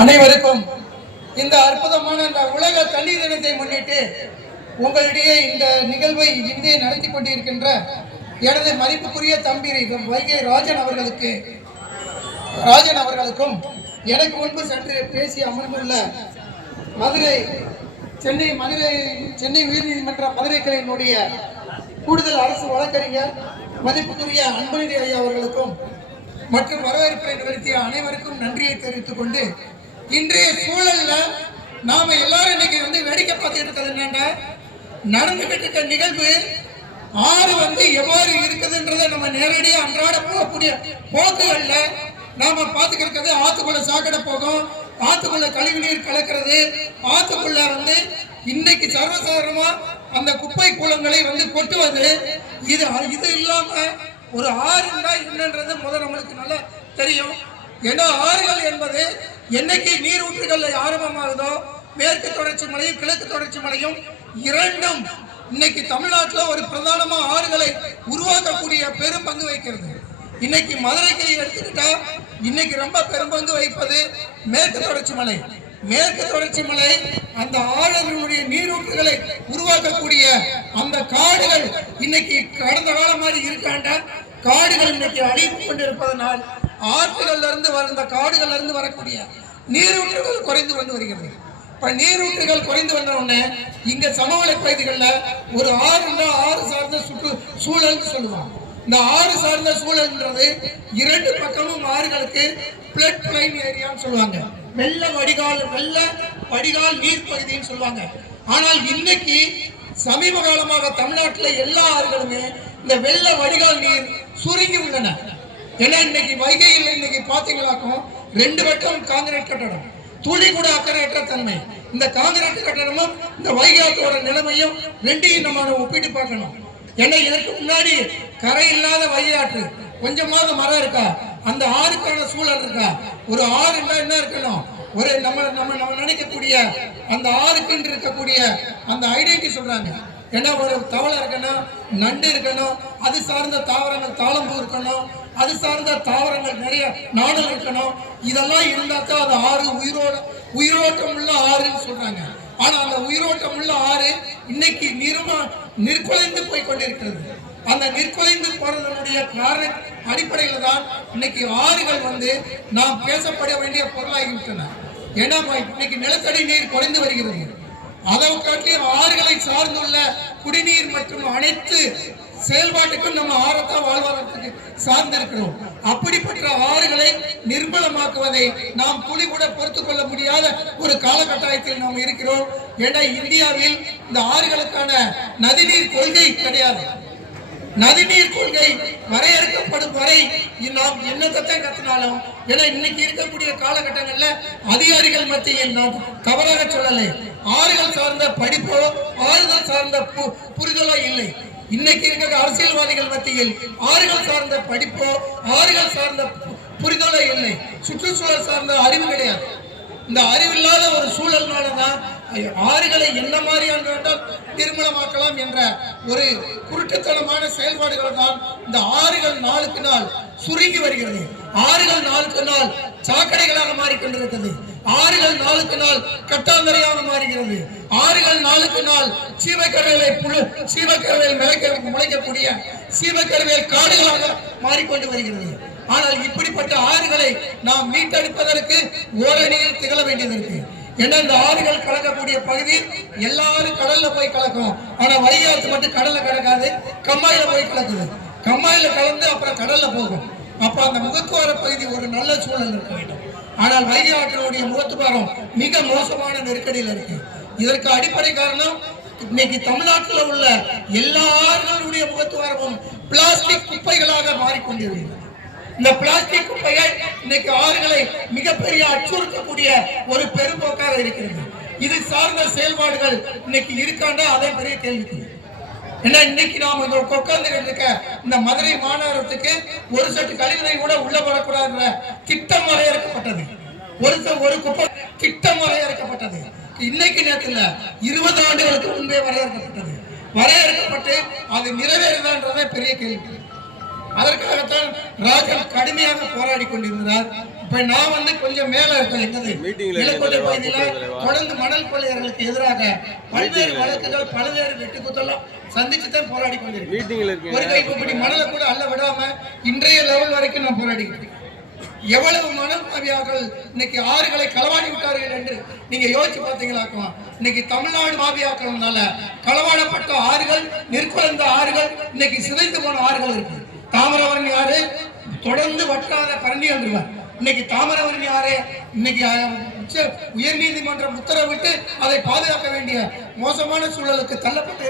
அனைவருக்கும் இந்த அற்புதமான இந்த உலக தண்ணீர் தினத்தை முன்னிட்டு உங்களிடையே இந்த நிகழ்வை இங்கே நடத்தி கொண்டிருக்கின்ற எனது மதிப்புக்குரிய தம்பி வைகை ராஜன் அவர்களுக்கும் எனக்கு முன்பு சென்று பேசி அமர்ந்துள்ள சென்னை உயர்நீதிமன்ற மதுரை கிளையினுடைய கூடுதல் அரசு வழக்கறிஞர் மதிப்புக்குரிய அன்புநிதி ஐயா அவர்களுக்கும் மற்றும் வரவேற்பை நிகழ்த்திய அனைவருக்கும் நன்றியை தெரிவித்துக் கொண்டு இன்றைய சூழல்ல நாம எல்லாரும் இன்னைக்கு வேடிக்கை பார்த்துட்டு இருக்கிறது என்னன்னா, நடந்துகிட்டு இருக்க நிகழ்வு ஆறு எவ்வாறு இருக்குதுன்றதை நம்ம நேரடியாக அன்றாட போகக்கூடிய போக்குகள்ல நாம பார்த்துக்கிறது. ஆத்துக்குள்ள சாக்கடை போகும், ஆத்துக்குள்ள கழிவுநீர் கலக்கிறது, ஆத்துக்குள்ள இன்னைக்கு சர்வசாதாரணமா அந்த குப்பை கூலங்களை கொட்டுவது. இது இல்லாம ஒரு ஆறுன்னா என்னன்றது முதல் நம்மளுக்கு நல்லா தெரியும். ஏன்னா ஆறுகள் என்பது என்னைக்கு நீரூற்றுகள் ஆரம்பமாகுதோ மேற்கு தொடர்ச்சி மலையும் கிழக்கு தொடர்ச்சி மலையும் இரண்டும் இன்னைக்கு தமிழ்நாட்டில் ஒரு பிரதானமா ஆறுகளை உருவாக்கக்கூடிய பெரும் பங்கு வகிக்கிறது. இன்னைக்கு மதுரைக்கு எடுத்துக்கிட்டா இன்னைக்கு ரொம்ப பெரும் பங்கு வகிப்பது மேற்கு தொடர்ச்சி மலை. மேற்கு தொடர்ச்சி மலை அந்த ஆறுகளுடைய நீரூற்றுகளை உருவாக்கக்கூடிய அந்த காடுகள் இன்னைக்கு கடந்த காலம் மாதிரி இருக்காண்ட காடுகள் இன்னைக்கு அழித்து கொண்டிருப்பதனால் ஆற்றுகள்ல இருந்து வந்த காடுகள்ல இருந்து வரக்கூடிய நீரூற்றுகள் குறைந்து கொண்டு வருகிறது. இப்ப நீரூற்றுகள் குறைந்து வந்த உடனே இங்க சமவெளி பகுதிகளில் ஒரு ஆறு சார்ந்த சூழல் சொல்லுவாங்க. இந்த ஆறு சார்ந்த சூழல்ன்றது இரண்டு பக்கமும் ஆறுகளுக்கு பிளட் பிளைன் ஏரியான்னு சொல்லுவாங்க. வெள்ள வடிகால் நீர் பகுதின்னு சொல்லுவாங்க. ஆனால் இன்னைக்கு சமீப காலமாக தமிழ்நாட்டில் எல்லா ஆறுகளுமே இந்த வெள்ள வடிகால் நீர் சுருங்கி உள்ளன. ஏன்னா இன்னைக்கு வைகையில் இன்னைக்கு பாத்தீங்களாக்கும் ரெண்டு பக்கம் காங்கிரீட் கட்டடம், துளி கூட அக்கறையற்ற தன்மை. இந்த காங்கிரீட் கட்டடமும் இந்த வைகாத்தோட நிலைமையும் ரெண்டையும் நம்ம ஒப்பிட்டு பார்க்கணும். ஏன்னா இதற்கு முன்னாடி கரை இல்லாத வைகாற்று கொஞ்சமாவது மரம் இருக்கா, அந்த ஆறுக்கான சூழல் இருக்கா? ஒரு ஆறுன்னா என்ன இருக்கணும், ஒரு நம்ம நினைக்கக்கூடிய அந்த ஆறுக்குன்னு இருக்கக்கூடிய அந்த ஐடென்டிட்டி சொல்றாங்க. ஏன்னா ஒரு தவளை இருக்கணும், நண்டு இருக்கணும், அது சார்ந்த தாவரங்கள் தாளம்பூ இருக்கணும், அது சார்ந்த தாவரங்கள் நிறைய நாடல் இருக்கணும். இதெல்லாம் இருந்தா தான் அது ஆறு உயிரோட்டம் உள்ள ஆறுன்னு சொல்றாங்க. ஆனா அந்த உயிரோட்டம் உள்ள ஆறு இன்னைக்கு நிற்குலைந்து போய் கொண்டிருக்கிறது. அந்த நிற்குலைந்து போறதனுடைய காரண அடிப்படையில தான் இன்னைக்கு ஆறுகள் நாம் பேசப்பட வேண்டிய பொருளாகிவிட்டன. ஏன்னா இன்னைக்கு நிலத்தடி நீர் குறைந்து வருகிறது. அதை காட்டி ஆறுகளை சார்ந்துள்ள குடிநீர் மற்றும் அனைத்து செயல்பாட்டுக்கும் நம்ம ஆரத்தான் வாழ்வாதாரத்துக்கு சார்ந்திருக்கிறோம். அப்படிப்பட்ட ஆறுகளை நிர்மலமாக்குவதை நாம் துளி கூட பொறுத்துக் கொள்ள முடியாத ஒரு காலகட்டாயத்தில் நாம் இருக்கிறோம். ஏன்னா இந்தியாவில் இந்த ஆறுகளுக்கான நதிநீர் கொள்கை கிடையாது. நதிநீர் கொள்கை வரையறுக்கப்படும் வரை நாம் என்னத்தை கத்தினாலும், ஏன்னா இன்னைக்கு இருக்கக்கூடிய காலகட்டங்கள்ல அதிகாரிகள் மத்தியில் நாம் தவறாக சொல்லலை, ஆறுகள் சார்ந்த படிப்போ ஆறுகள் சார்ந்த புரிதலோ இல்லை. இன்னைக்கு இருக்கிற அரசியல்வாதிகள் மத்தியில் ஆறுகள் சார்ந்த படிப்போ ஆறுகள் சார்ந்த புரிதலோ இல்லை, சுற்றுச்சூழல் சார்ந்த அறிவு கிடையாது. இந்த அறிவில்லாத ஒரு சூழல்னாலதான் ஆறுகளை என்ன மாதிரியான நிர்மலமாக்கலாம் என்ற ஒரு குருட்டுத்தனமான செயல்பாடுகள் தான் இந்த ஆறுகள் நாளுக்கு நாள் சுருங்கி வருகிறது. ஆறுகள் நாளுக்கு நாள் சாக்கடைகளாக மாறிக்கொண்டிருக்கிறது. ஆறுகள் நாளுக்கு நாள் கட்டாந்தரையாக மாறுகிறது. ஆறுகள் நாளுக்கு நாள் சீவக்கருவேல் முளைக்கக்கூடிய சீவக்கருவேல் காடுகளாக மாறிக்கொண்டு வருகிறது. ஆனால் இப்படிப்பட்ட ஆறுகளை நாம் மீட்டெடுப்பதற்கு ஓரணியில் திகழ வேண்டியது இருக்கு. ஏன்னா இந்த ஆறுகள் கலக்கக்கூடிய பகுதி எல்லாரும் கடல்ல போய் கலக்கும். ஆனா வைகாத்து மட்டும் கடல்ல கலக்காது, கம்மாயில போய் கலக்குது. கம்மாயில கலந்து அப்புறம் கடல்ல போகும். அப்ப அந்த முகத்துவார பகுதி ஒரு நல்ல சூழல் இருக்க வேண்டும். ஆனால் வைகை ஆற்றினுடைய முகத்துவாரம் மிக மோசமான நெருக்கடியில் இருக்கு. இதற்கு அடிப்படை காரணம் இன்னைக்கு தமிழ்நாட்டில் உள்ள எல்லா ஆறுகளுடைய முகத்துவாரமும் பிளாஸ்டிக் குப்பைகளாக மாறிக்கொண்டிருக்கிறது. இந்த பிளாஸ்டிக் குப்பைகள் இன்னைக்கு ஆறுகளை மிகப்பெரிய அச்சுறுத்தக்கூடிய ஒரு பெரும்போக்காக இருக்கிறது. இது சார்ந்த செயல்பாடுகள் இன்னைக்கு இருக்காண்டா அதே பெரிய கேள்விக்கு. ஏன்னா இன்னைக்கு நாம உட்கார்ந்து இருக்க இந்த மதுரை மாநகரத்துக்கு ஒரு சட்டு கழிவுகளை கூட உள்ள வரக்கூடாது திட்டம் வரையறுக்கப்பட்டது. ஒரு குப்பை திட்டம் வரையறுக்கப்பட்டது. இன்னைக்கு நேரத்தில் 20 ஆண்டுகளுக்கு முன்பே வரையறுக்கப்பட்டு அது நிறைவேறுதான்றதே பெரிய கேள்வி. அதற்காகத்தான் ராஜன் கடுமையாக போராடி கொண்டிருந்தார். இப்ப நான் வந்து கொஞ்சம் மேல இருக்கேன். எங்கது நிலக்கோட்டை பகுதியில தொடர்ந்து மணல் கொள்ளையர்களுக்கு எதிராக பல்வேறு வழக்குகள் பல்வேறு வெட்டுக்குத்தெல்லாம் சந்திச்சுதான் போராடி கொண்டிருக்கேன். ஒரு கைப்படி மணலை கூட அள்ள விடாம இன்றைய லெவல் வரைக்கும் நான் போராடிக்கிட்டு இருக்கேன். எவ்வளவு மணல் மாவியாக்கள் இன்னைக்கு ஆறுகளை களவாடி விட்டார்கள் என்று நீங்க யோசிச்சு பார்த்தீங்களாக்கும். இன்னைக்கு தமிழ்நாடு மாவியாக்கள்னால களவாடப்பட்ட ஆறுகள், நிற்குறந்த ஆறுகள், இன்னைக்கு சிதைந்து போன ஆறுகள் இருக்கு. தாமிரபரணி ஆறு தொடர்ந்து வற்றாத பரணிகள் இருவார். இன்னைக்கு தாமிரபரணி ஆறு இன்னைக்கு உயர் நீதிமன்றம் உத்தரவிட்டு அதை பாதுகாக்க வேண்டிய மோசமான சூழலுக்கு தள்ளப்பட்டு